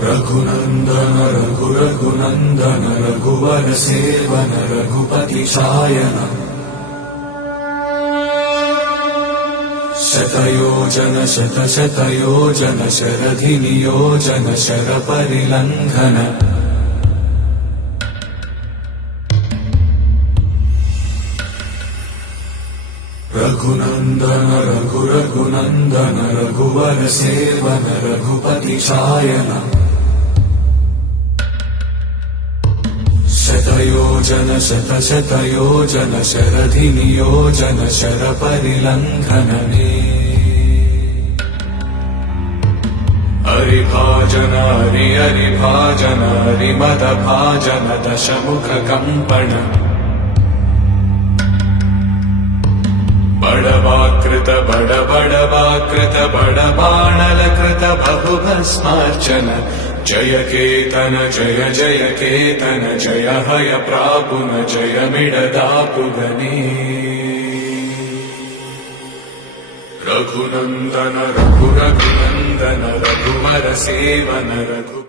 रघुनन्दन रघुनन्दन रघुवर seven Raghupati Shayan शतयोजन शतशतयोजन शरधि नियोजन शरपरिलङ्घन रघुनन्दन रघुनन्दन रघुवर seven Raghupati Shayan शतयोजन शतशतयोजन शरधि नियोजन शरपरिलङ्घनने हरिभाजन हरिभाजन हरिमदभाजन दशमुख कम्पण बड़वाकृत बड़वाकृत बड़बाणलकृत बहुभस्मार्चन जय केतन जय जय केतन जय हय प्रापुन जय मिडदापुगने रघुनन्दन रघुनन्दन रघुवर सेवन रघु